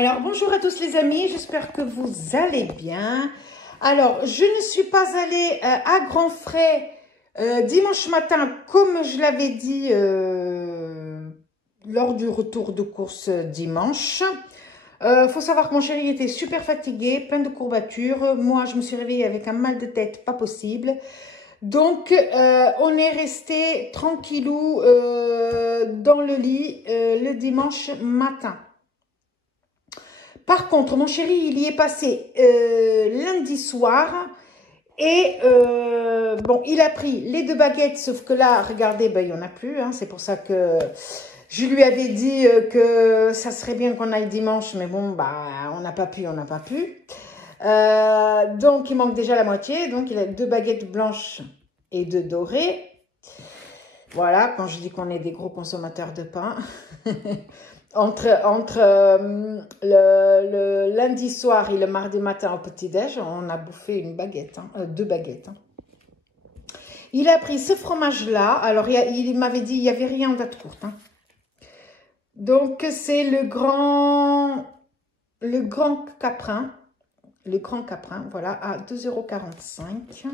Alors, bonjour à tous les amis, j'espère que vous allez bien. Alors, je ne suis pas allée à grands frais dimanche matin, comme je l'avais dit lors du retour de course dimanche. Faut savoir que mon chéri était super fatigué, plein de courbatures. Moi, je me suis réveillée avec un mal de tête, pas possible. Donc, on est resté tranquillou dans le lit le dimanche matin. Par contre, mon chéri, il y est passé lundi soir et bon, il a pris les 2 baguettes, sauf que là, regardez, ben, il n'y en a plus. Hein, c'est pour ça que je lui avais dit que ça serait bien qu'on aille dimanche, mais bon, bah, on n'a pas pu. Donc, il manque déjà la moitié. Donc, il a 2 baguettes blanches et 2 dorées. Voilà, quand je dis qu'on est des gros consommateurs de pain. Entre le lundi soir et le mardi matin au petit-déj, on a bouffé une baguette, hein, 2 baguettes. Hein. Il a pris ce fromage-là. Alors, il m'avait dit qu'il n'y avait rien en date courte. Hein. Donc, c'est le grand caprin. Le grand caprin, voilà, à 2,45 €.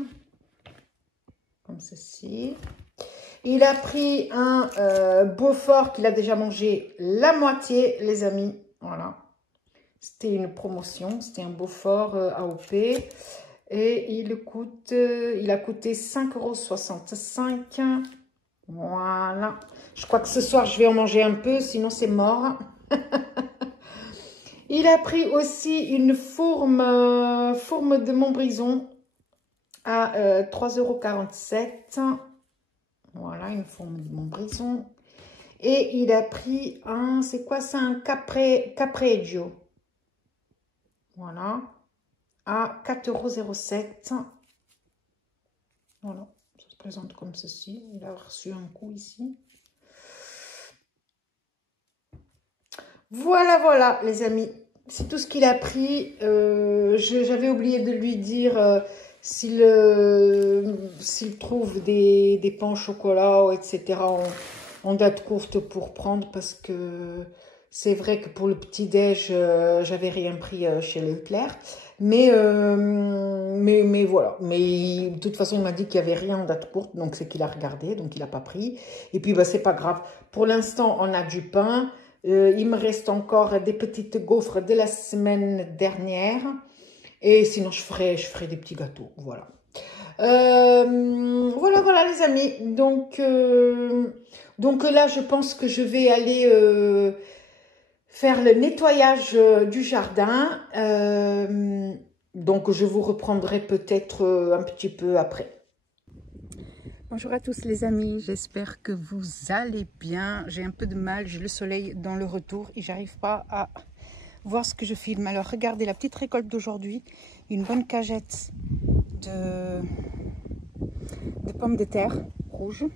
Comme ceci. Il a pris un Beaufort qu'il a déjà mangé la moitié, les amis. Voilà. C'était une promotion. C'était un Beaufort AOP. Et il a coûté 5,65 €. Voilà. Je crois que ce soir, je vais en manger un peu, sinon c'est mort. Il a pris aussi une fourme de Montbrison à 3,47 €. Voilà, une forme de Montbrison. Et il a pris un, c'est quoi ça? Un Capriccio. Voilà. À 4,07 €. Voilà. Ça se présente comme ceci. Il a reçu un coup ici. Voilà, voilà, les amis. C'est tout ce qu'il a pris. J'avais oublié de lui dire s'il trouve des pains au chocolat, etc. en date courte pour prendre, parce que c'est vrai que pour le petit-déj, j'avais rien pris chez Leclerc. Mais voilà. Mais de toute façon, il m'a dit qu'il n'y avait rien en date courte, donc c'est qu'il a regardé, donc il n'a pas pris. Et puis, bah, c'est pas grave. Pour l'instant, on a du pain. Il me reste encore des petites gaufres de la semaine dernière. Et sinon, je ferai des petits gâteaux. Voilà. Voilà les amis. Donc là, je pense que je vais aller faire le nettoyage du jardin. Donc, je vous reprendrai peut-être un petit peu après. Bonjour à tous les amis, j'espère que vous allez bien. J'ai un peu de mal, j'ai le soleil dans le retour et j'arrive pas à voir ce que je filme. Alors regardez la petite récolte d'aujourd'hui, une bonne cagette de pommes de terre rouges.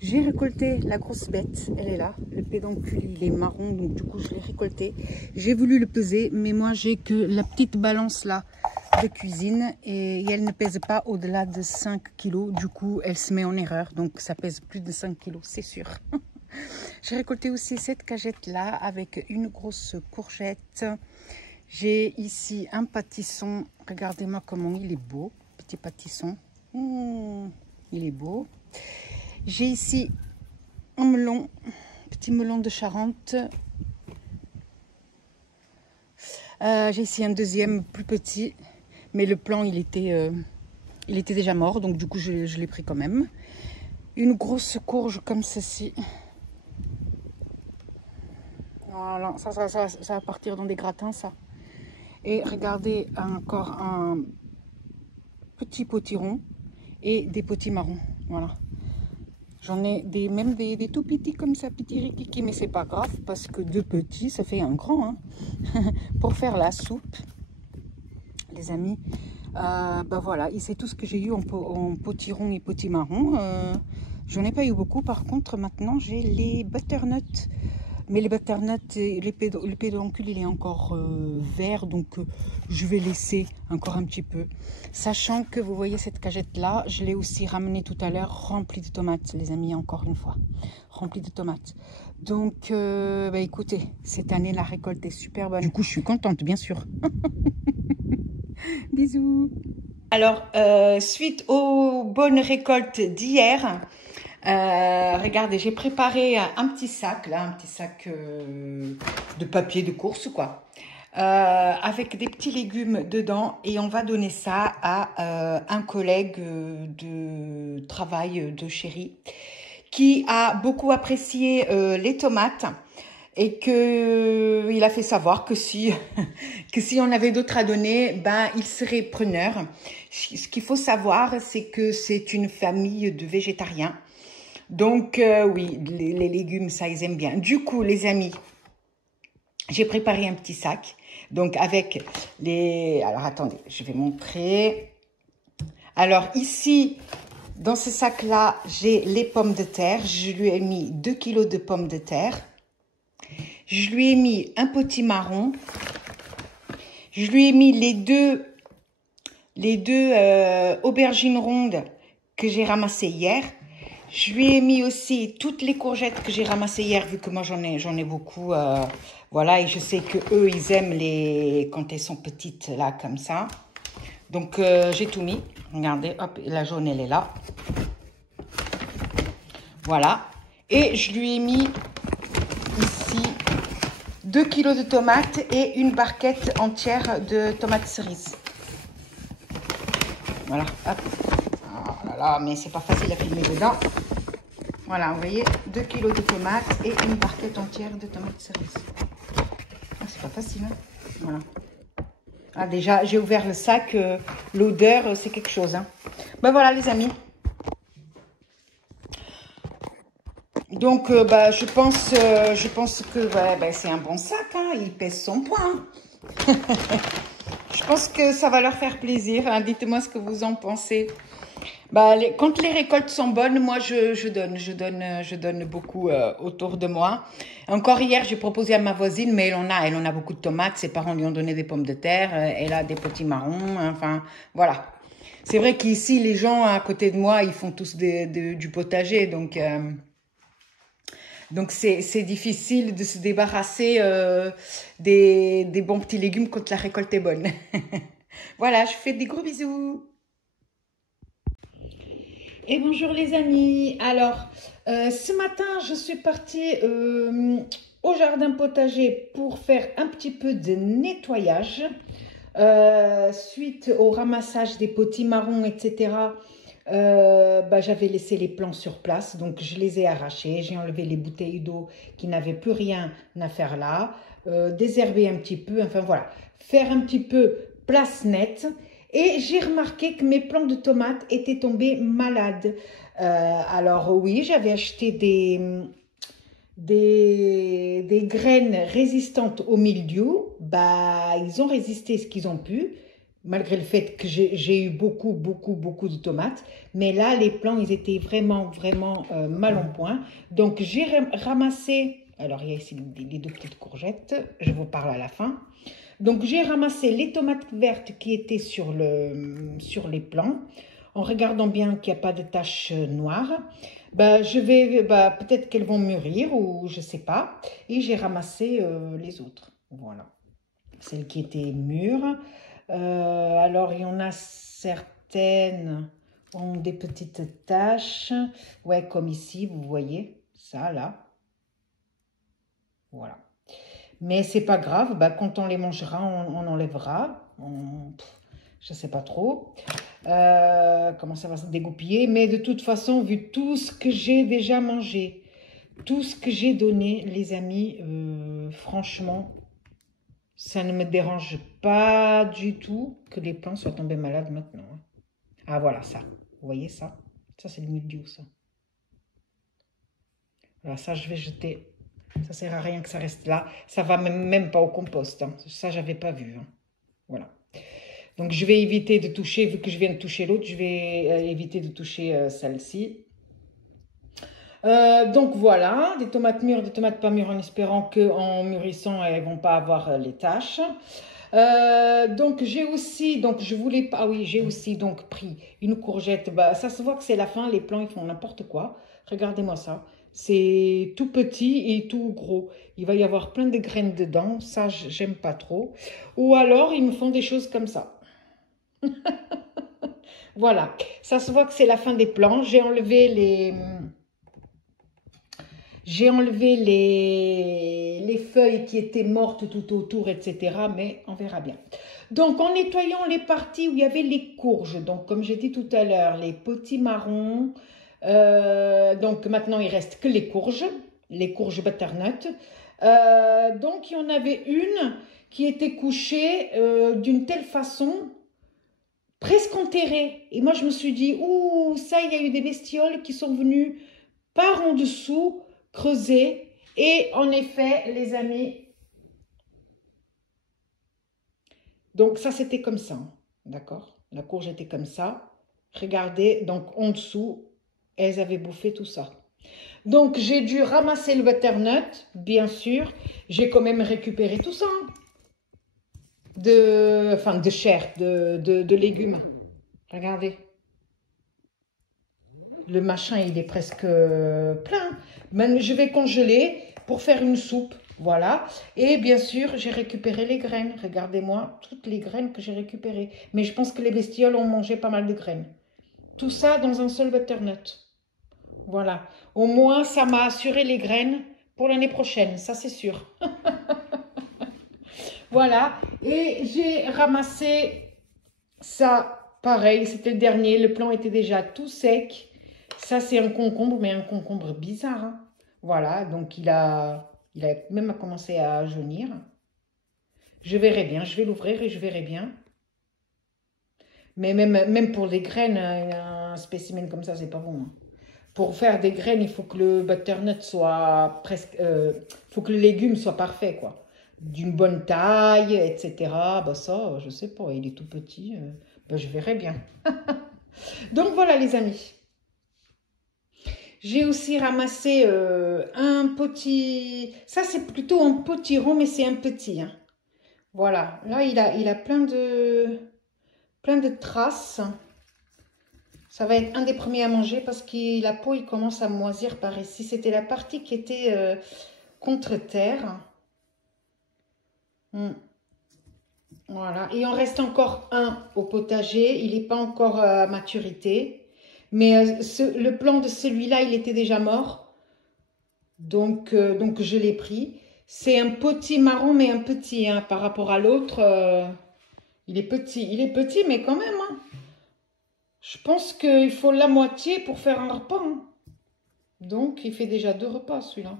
J'ai récolté la grosse bête, elle est là, le pédoncule il est marron, donc du coup je l'ai récolté. J'ai voulu le peser, mais moi j'ai que la petite balance là de cuisine et elle ne pèse pas au-delà de 5 kg. Du coup, elle se met en erreur. Donc, ça pèse plus de 5 kg, c'est sûr. J'ai récolté aussi cette cagette-là avec une grosse courgette. J'ai ici un pâtisson. Regardez-moi comment il est beau. Petit pâtisson. Il est beau. J'ai ici un melon. Petit melon de Charente. J'ai ici un deuxième plus petit. Mais le plan, il était déjà mort, donc du coup, je l'ai pris quand même. Une grosse courge comme ceci. Voilà, ça va partir dans des gratins, ça. Et regardez, encore un petit potiron et des potimarrons. Voilà. J'en ai même des tout petits comme ça, petits rikiki, mais c'est pas grave, parce que 2 petits, ça fait un grand, hein, pour faire la soupe. Les amis, bah voilà, et c'est tout ce que j'ai eu en potiron et potimarron. J'en ai pas eu beaucoup. Par contre, maintenant j'ai les butternuts, mais les butternuts, le pédoncule il est encore vert, donc je vais laisser encore un petit peu, sachant que vous voyez cette cagette là, je l'ai aussi ramenée tout à l'heure remplie de tomates, les amis, encore une fois remplie de tomates. Donc, bah, écoutez, cette année, la récolte est super bonne. Du coup, je suis contente, bien sûr. Bisous. Alors, suite aux bonnes récoltes d'hier, regardez, j'ai préparé un petit sac, là, un petit sac de papier de course, quoi. Avec des petits légumes dedans, et on va donner ça à un collègue de travail de chéri qui a beaucoup apprécié les tomates et que il a fait savoir que si que si on avait d'autres à donner, ben il serait preneur. Ce qu'il faut savoir, c'est que c'est une famille de végétariens. Donc oui, les légumes, ça ils aiment bien. Du coup, les amis, j'ai préparé un petit sac. Donc avec les... Alors attendez, je vais montrer. Alors ici, dans ce sac-là, j'ai les pommes de terre. Je lui ai mis 2 kilos de pommes de terre. Je lui ai mis un potimarron. Je lui ai mis les deux aubergines rondes que j'ai ramassées hier. Je lui ai mis aussi toutes les courgettes que j'ai ramassées hier, vu que moi j'en ai beaucoup. Voilà, et je sais que eux ils aiment les quand elles sont petites là comme ça. Donc j'ai tout mis. Regardez, hop, la jaune elle est là. Voilà. Et je lui ai mis ici 2 kilos de tomates et une barquette entière de tomates cerises. Voilà, hop. Oh là là, mais c'est pas facile à filmer dedans. Voilà, vous voyez, 2 kilos de tomates et une barquette entière de tomates cerises. Ah, c'est pas facile, hein. Voilà. Ah, déjà, j'ai ouvert le sac. L'odeur, c'est quelque chose, hein. Ben voilà, les amis. Donc, bah, je pense que bah, c'est un bon sac, hein. Il pèse son poids, hein. Je pense que ça va leur faire plaisir, hein. Dites-moi ce que vous en pensez. Bah, quand les récoltes sont bonnes, moi, je donne beaucoup autour de moi. Encore hier, j'ai proposé à ma voisine, mais elle en a beaucoup de tomates. Ses parents lui ont donné des pommes de terre. Elle a des petits marrons. Enfin, voilà. C'est vrai qu'ici, les gens à côté de moi, ils font tous du potager. Donc c'est difficile de se débarrasser des bons petits légumes quand la récolte est bonne. Voilà, je vous fais des gros bisous. Et bonjour les amis. Alors, ce matin, je suis partie au jardin potager pour faire un petit peu de nettoyage. Suite au ramassage des potimarrons, etc., bah, j'avais laissé les plants sur place, donc je les ai arrachés. J'ai enlevé les bouteilles d'eau qui n'avaient plus rien à faire là, désherber un petit peu, enfin voilà, faire un petit peu place nette. Et j'ai remarqué que mes plants de tomates étaient tombés malades. Alors oui, j'avais acheté des graines résistantes au mildiou. Bah, ils ont résisté ce qu'ils ont pu, malgré le fait que j'ai eu beaucoup de tomates. Mais là, les plants, ils étaient vraiment mal en point. Donc, j'ai ramassé... Alors, il y a ici les 2 petites courgettes. Je vous parle à la fin. Donc, j'ai ramassé les tomates vertes qui étaient sur les plants, en regardant bien qu'il n'y a pas de taches noires. Bah, peut-être qu'elles vont mûrir ou je ne sais pas. Et j'ai ramassé les autres. Voilà. Celles qui étaient mûres. Alors, il y en a certaines ont des petites taches. Ouais, comme ici, vous voyez. Ça, là. Voilà. Mais c'est pas grave, bah, quand on les mangera, on enlèvera. Je ne sais pas trop comment ça va se dégoupiller. Mais de toute façon, vu tout ce que j'ai déjà mangé, tout ce que j'ai donné, les amis, franchement, ça ne me dérange pas du tout que les plants soient tombés malades maintenant. Ah voilà, ça. Vous voyez ça? Ça, c'est le mildiou, ça. Alors ça, je vais jeter... Ça sert à rien que ça reste là. Ça va même pas au compost, hein. Ça, j'avais pas vu, hein. Voilà. Donc, je vais éviter de toucher, vu que je viens de toucher l'autre, je vais éviter de toucher celle-ci. Donc, voilà. Des tomates mûres, des tomates pas mûres, en espérant qu'en mûrissant, elles vont pas avoir les taches. Donc, j'ai aussi, donc je voulais pas, ah oui, j'ai aussi donc pris une courgette. Bah, ça se voit que c'est la fin, les plants, ils font n'importe quoi. Regardez-moi ça. C'est tout petit et tout gros. Il va y avoir plein de graines dedans. Ça, j'aime pas trop. Ou alors, ils me font des choses comme ça. Voilà. Ça se voit que c'est la fin des plants. J'ai enlevé les feuilles qui étaient mortes tout autour, etc. Mais on verra bien. Donc, en nettoyant les parties où il y avait les courges, donc comme j'ai dit tout à l'heure, les petits marrons, donc maintenant il reste que les courges butternut. Donc il y en avait une qui était couchée d'une telle façon, presque enterrée. Et moi je me suis dit, ouh, ça il y a eu des bestioles qui sont venues par en dessous, creuser. Et en effet, les amis, donc ça c'était comme ça, d'accord? La courge était comme ça. Regardez, donc en dessous, elles avaient bouffé tout ça. Donc, j'ai dû ramasser le butternut, bien sûr. J'ai quand même récupéré tout ça. De chair, de légumes. Regardez. Le machin, il est presque plein. Même, je vais congeler pour faire une soupe. Voilà. Et bien sûr, j'ai récupéré les graines. Regardez-moi, toutes les graines que j'ai récupérées. Mais je pense que les bestioles ont mangé pas mal de graines. Tout ça dans un seul butternut. Voilà. Au moins, ça m'a assuré les graines pour l'année prochaine. Ça, c'est sûr. Voilà. Et j'ai ramassé ça. Pareil, c'était le dernier. Le plant était déjà tout sec. Ça, c'est un concombre, mais un concombre bizarre. Hein. Voilà. Donc, il a même commencé à jaunir. Je verrai bien. Je vais l'ouvrir et je verrai bien. Mais même pour les graines, un spécimen comme ça, c'est pas bon. Hein. Pour faire des graines, il faut que le butternut soit presque... faut que le légume soit parfait, quoi. D'une bonne taille, etc. Bah ça, je sais pas, il est tout petit. Bah je verrai bien. Donc voilà, les amis. J'ai aussi ramassé un petit... Ça, c'est plutôt un potiron, mais c'est un petit. Hein. Voilà. Là, il a plein de traces. Ça va être un des premiers à manger parce que la peau, il commence à moisir par ici. C'était la partie qui était contre terre. Voilà. Et il en reste encore un au potager. Il n'est pas encore à maturité. Mais le plant de celui-là, il était déjà mort. Donc je l'ai pris. C'est un petit marron, mais un petit. Hein, par rapport à l'autre, il est petit. Il est petit, mais quand même. Hein. Je pense qu'il faut la moitié pour faire un repas. Hein. Donc, il fait déjà 2 repas, celui-là.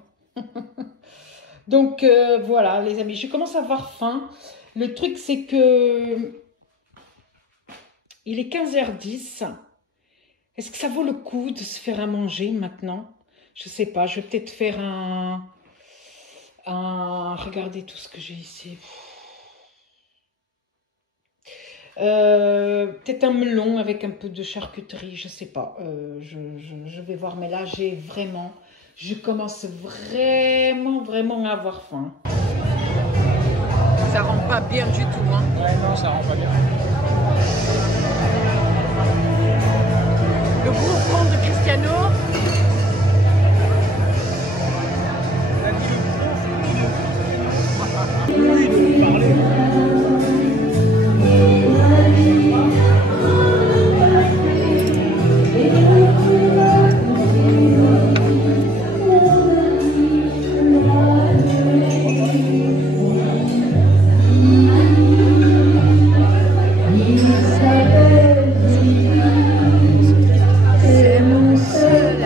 Donc, voilà, les amis. Je commence à avoir faim. Le truc, c'est que... Il est 15h10. Est-ce que ça vaut le coup de se faire à manger maintenant? Je sais pas. Je vais peut-être faire Regardez tout ce que j'ai ici. Peut-être un melon avec un peu de charcuterie, je sais pas. Je vais voir, mais là je commence vraiment à avoir faim. Ça rend pas bien du tout, hein. Ouais, non, ça rend pas bien. Le gros compte de Cristiano. Oui, de parler. C'est mon seul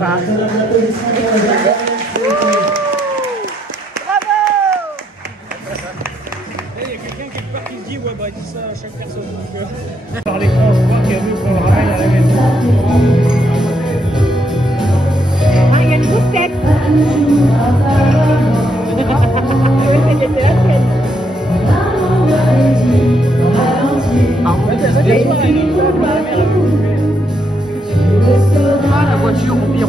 pas. Bravo! Il y a quelqu'un quelque part qui se dit ouais bah dis ça à chaque personne. Donc, par l'écran, je crois qu'il y a mieux qu'on le ramène à la maison. Ah, il y a une grosse tête. C'était la tienne. La voiture, au pire,